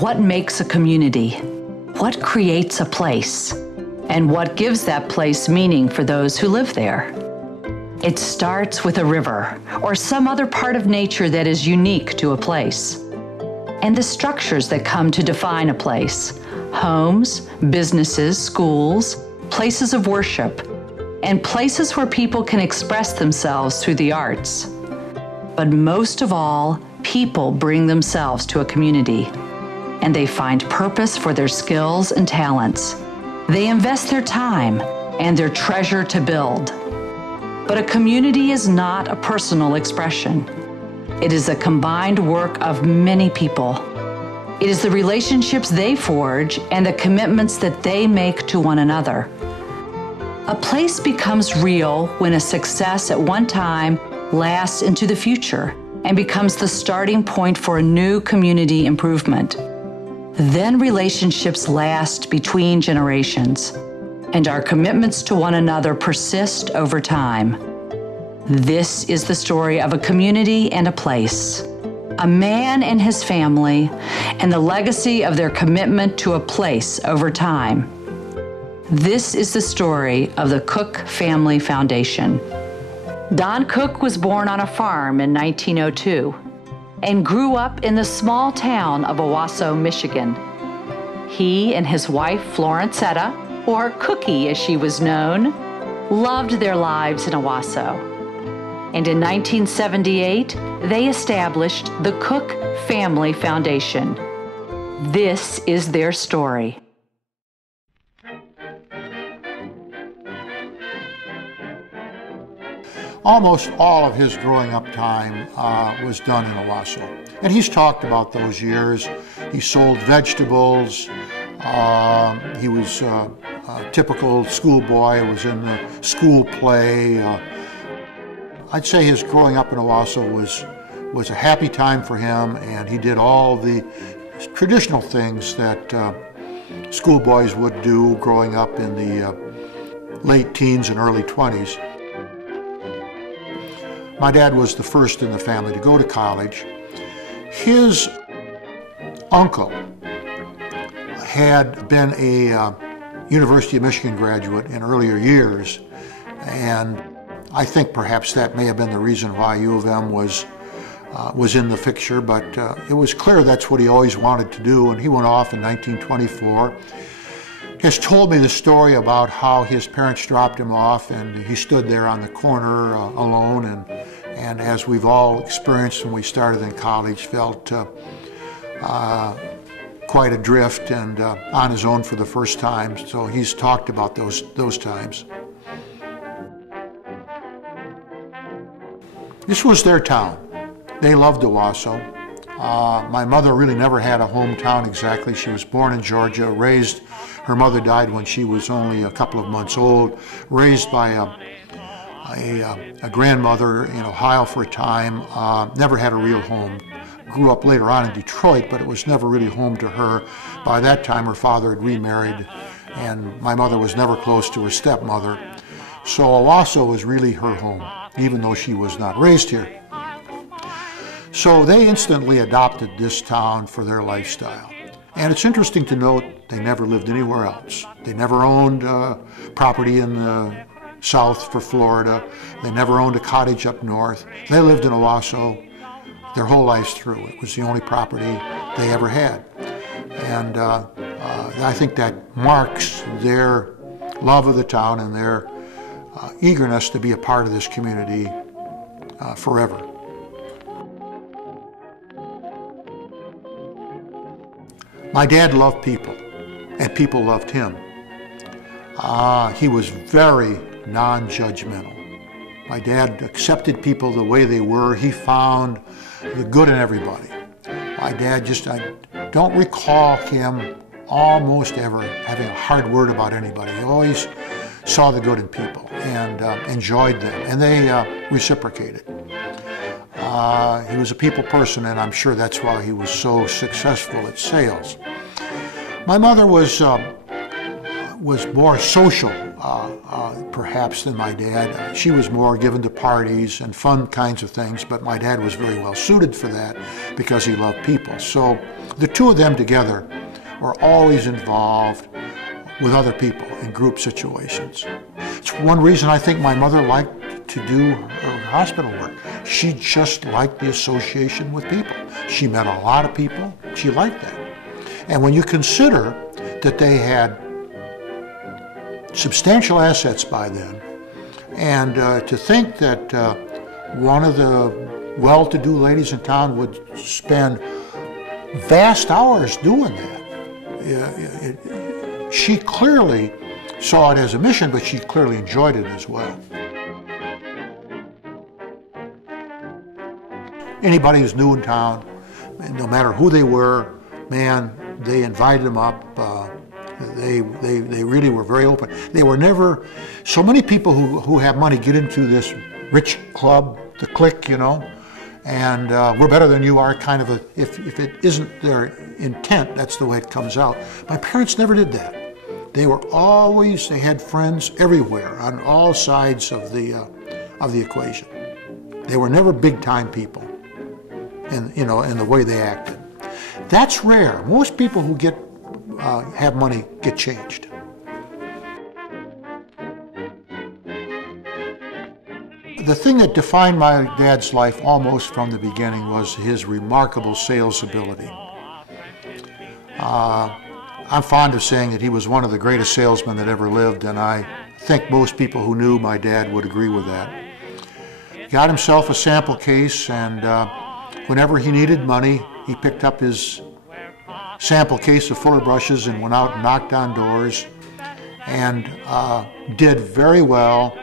What makes a community? What creates a place? And what gives that place meaning for those who live there? It starts with a river or some other part of nature that is unique to a place. And the structures that come to define a place: homes, businesses, schools, places of worship, and places where people can express themselves through the arts. But most of all, people bring themselves to a community, and they find purpose for their skills and talents. They invest their time and their treasure to build. But a community is not a personal expression. It is a combined work of many people. It is the relationships they forge and the commitments that they make to one another. A place becomes real when a success at one time lasts into the future and becomes the starting point for a new community improvement. Then relationships last between generations, and our commitments to one another persist over time. This is the story of a community and a place, a man and his family, and the legacy of their commitment to a place over time. This is the story of the Cook Family Foundation. Don Cook was born on a farm in 1902 and grew up in the small town of Owasso, Michigan. He and his wife, Florencetta, or Cookie as she was known, loved their lives in Owasso. And in 1978, they established the Cook Family Foundation. This is their story. Almost all of his growing up time was done in Owasso. And he's talked about those years. He sold vegetables. He was a typical schoolboy, was in the school play. I'd say his growing up in Owasso was a happy time for him, and he did all the traditional things that schoolboys would do growing up in the late teens and early 20s. My dad was the first in the family to go to college. His uncle had been a University of Michigan graduate in earlier years, and I think perhaps that may have been the reason why U of M was in the picture, but it was clear that's what he always wanted to do, and he went off in 1924. He has told me the story about how his parents dropped him off and he stood there on the corner alone, and as we've all experienced when we started in college, felt quite adrift and on his own for the first time. So he's talked about those times. This was their town. They loved Owasso. My mother really never had a hometown exactly. She was born in Georgia, raised, her mother died when she was only a couple of months old, raised by a grandmother in Ohio for a time, never had a real home. Grew up later on in Detroit, but it was never really home to her. By that time, her father had remarried, and my mother was never close to her stepmother. So Owasso was really her home, even though she was not raised here. So they instantly adopted this town for their lifestyle. And it's interesting to note they never lived anywhere else. They never owned property in the south for Florida. They never owned a cottage up north. They lived in Owasso their whole lives through. It was the only property they ever had. And I think that marks their love of the town and their eagerness to be a part of this community forever. My dad loved people, and people loved him. He was very non-judgmental. My dad accepted people the way they were. He found the good in everybody. My dad I don't recall him almost ever having a hard word about anybody. He always saw the good in people and enjoyed them, and they reciprocated. He was a people person, and I'm sure that's why he was so successful at sales. My mother was more social perhaps than my dad. She was more given to parties and fun kinds of things, but my dad was very well suited for that because he loved people. So the two of them together were always involved with other people in group situations. It's one reason I think my mother liked to do her hospital work. She just liked the association with people. She met a lot of people. She liked that. And when you consider that they had substantial assets by then, and to think that one of the well-to-do ladies in town would spend vast hours doing that, she clearly saw it as a mission, but she clearly enjoyed it as well. Anybody who's new in town, no matter who they were, man, they invited them up. They really were very open. They were never, so many people who have money get into this rich club, the clique, you know, and we're better than you are, kind of a, if it isn't their intent, that's the way it comes out. My parents never did that. They were always, they had friends everywhere on all sides of the equation. They were never big-time people in the way they acted. That's rare. Most people who have money get changed. The thing that defined my dad's life almost from the beginning was his remarkable sales ability. I'm fond of saying that he was one of the greatest salesmen that ever lived, and I think most people who knew my dad would agree with that. He got himself a sample case, and whenever he needed money, he picked up his sample case of Fuller brushes and went out and knocked on doors and did very well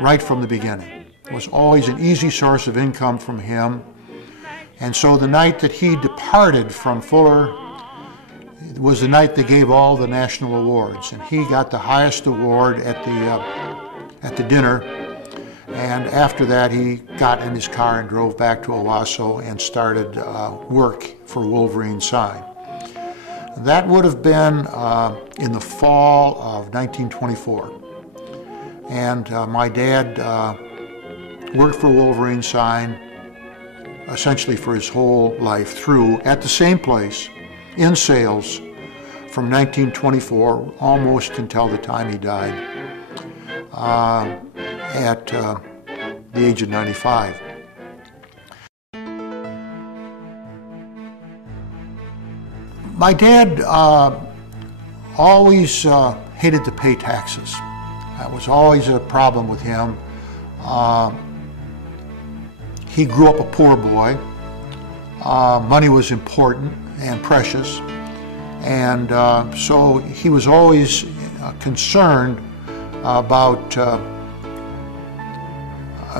right from the beginning. It was always an easy source of income from him. And so the night that he departed from Fuller was the night they gave all the national awards, and he got the highest award at the dinner. And after that, he got in his car and drove back to Owasso and started work for Wolverine Sign. That would have been in the fall of 1924. And my dad worked for Wolverine Sign essentially for his whole life through, at the same place, in sales, from 1924 almost until the time he died at the age of 95. My dad always hated to pay taxes. That was always a problem with him. He grew up a poor boy. Money was important and precious, and so he was always concerned about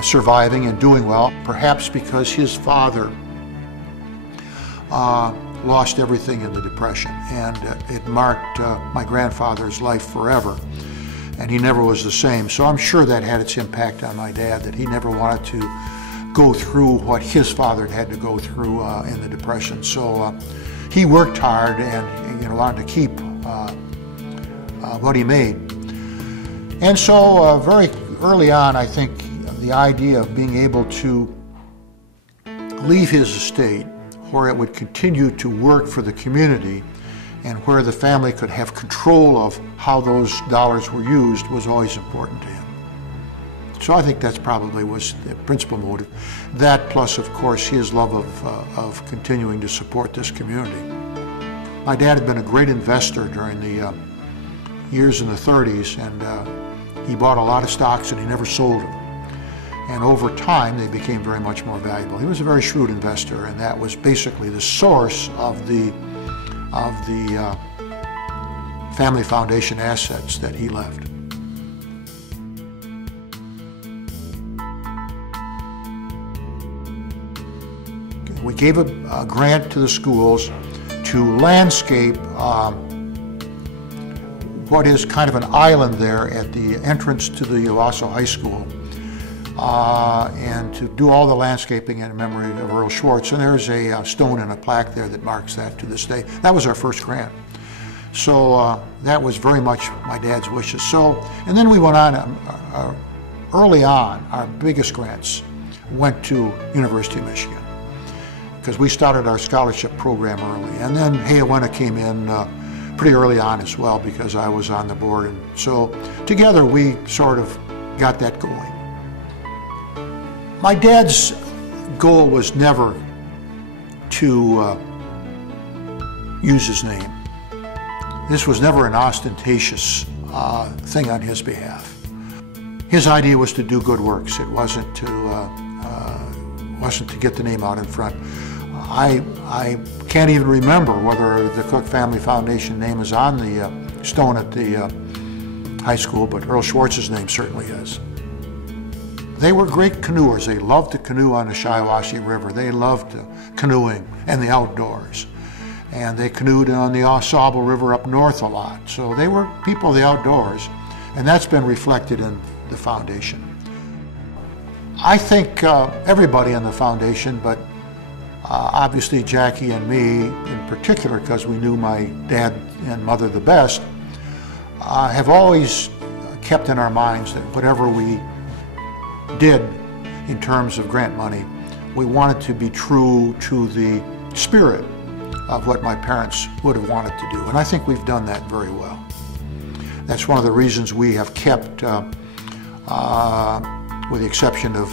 surviving and doing well, perhaps because his father lost everything in the Depression, and it marked my grandfather's life forever, and he never was the same. So I'm sure that had its impact on my dad, that he never wanted to go through what his father had to go through in the Depression. So he worked hard and wanted to keep what he made. And so very early on, I think the idea of being able to leave his estate where it would continue to work for the community and where the family could have control of how those dollars were used was always important to him. So I think that's probably was the principal motive. That plus, of course, his love of continuing to support this community. My dad had been a great investor during the years in the 30s, and he bought a lot of stocks and he never sold them. And over time, they became very much more valuable. He was a very shrewd investor, and that was basically the source of the family foundation assets that he left. We gave a grant to the schools to landscape what is kind of an island there at the entrance to the Owasso High School, and to do all the landscaping in memory of Earl Schwartz. And there's a stone and a plaque there that marks that to this day. That was our first grant. So that was very much my dad's wishes. So, and then we went on, early on, our biggest grants went to University of Michigan, because we started our scholarship program early. And then Shiawassee came in pretty early on as well, because I was on the board. And so together we sort of got that going. My dad's goal was never to use his name. This was never an ostentatious thing on his behalf. His idea was to do good works. It wasn't to get the name out in front. I can't even remember whether the Cook Family Foundation name is on the stone at the high school, but Earl Schwartz's name certainly is. They were great canoers. They loved to canoe on the Shiawassee River. They loved canoeing and the outdoors. And they canoed on the Au River up north a lot. So they were people of the outdoors, and that's been reflected in the foundation. I think everybody in the foundation, but obviously Jackie and me in particular, because we knew my dad and mother the best, have always kept in our minds that whatever we did in terms of grant money, we wanted to be true to the spirit of what my parents would have wanted to do. And I think we've done that very well. That's one of the reasons we have kept, with the exception of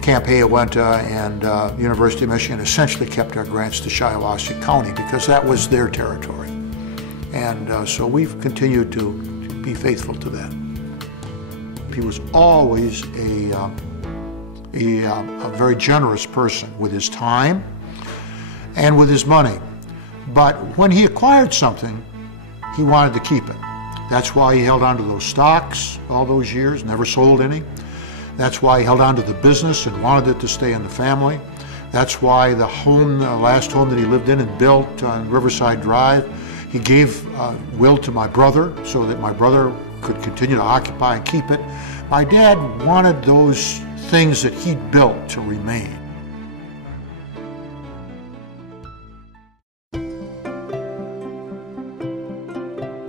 Camp Shiawassee and University of Michigan, essentially kept our grants to Shiawassee County, because that was their territory. And so we've continued to be faithful to that. He was always a very generous person with his time and with his money. But when he acquired something, he wanted to keep it. That's why he held on to those stocks all those years, never sold any. That's why he held on to the business and wanted it to stay in the family. That's why the home, the last home that he lived in and built on Riverside Drive, he gave will to my brother so that my brother could continue to occupy and keep it. My dad wanted those things that he'd built to remain.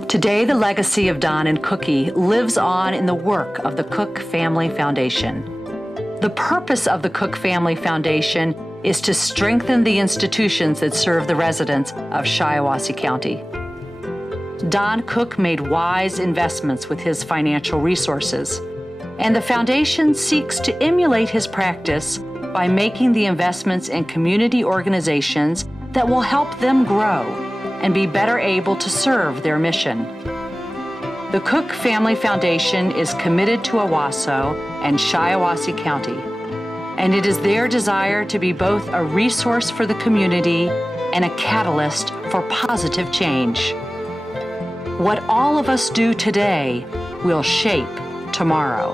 Today, the legacy of Don and Cookie lives on in the work of the Cook Family Foundation. The purpose of the Cook Family Foundation is to strengthen the institutions that serve the residents of Shiawassee County. Don Cook made wise investments with his financial resources, and the foundation seeks to emulate his practice by making the investments in community organizations that will help them grow and be better able to serve their mission. The Cook Family Foundation is committed to Owasso and Shiawassee County, and it is their desire to be both a resource for the community and a catalyst for positive change. What all of us do today will shape tomorrow.